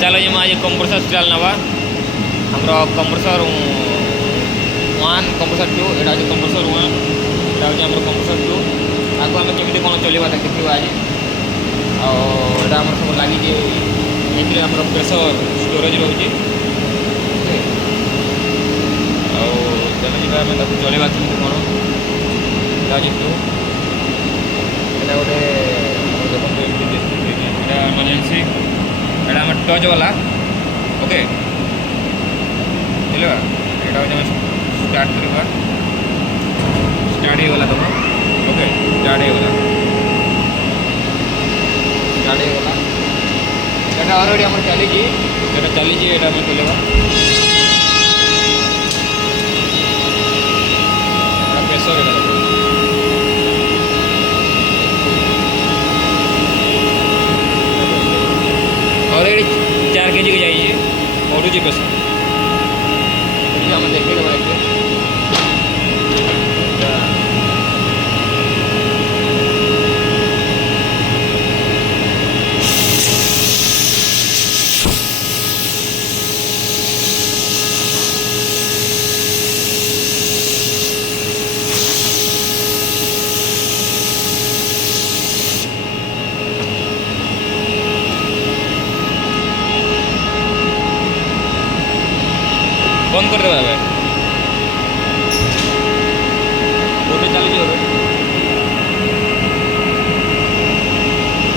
चलो जी आज compressor style नवा हमरो कंप्रेसर 1 कंप्रेसर 2 एटा जे कंप्रेसर 1 एटा जे हमरो कंप्रेसर 2 आगो हम केमिति कोन चलेबा देखिबा आज आ एटा हमर सब लागि जे एथिले हमरो प्रेशर स्टोरेज रहउची आ चलो जी हम ताको चलेबा केमिति कोन एटा जे तो एटा ओटे देखो एटा इमरजेंसी एटा हम टच वाला ओके चलो एटा हम स्टार्ट करवा स्टार्ट ही वाला तुम ओके स्टार्ट ही वाला एटा ऑलरेडी हम चली जी एटा हम चलेबा प्रेशर एटा ऑलरेडी 4 kg के जाइए मोड़ू जी पैसा हम देखेगा फोन कर दे भाई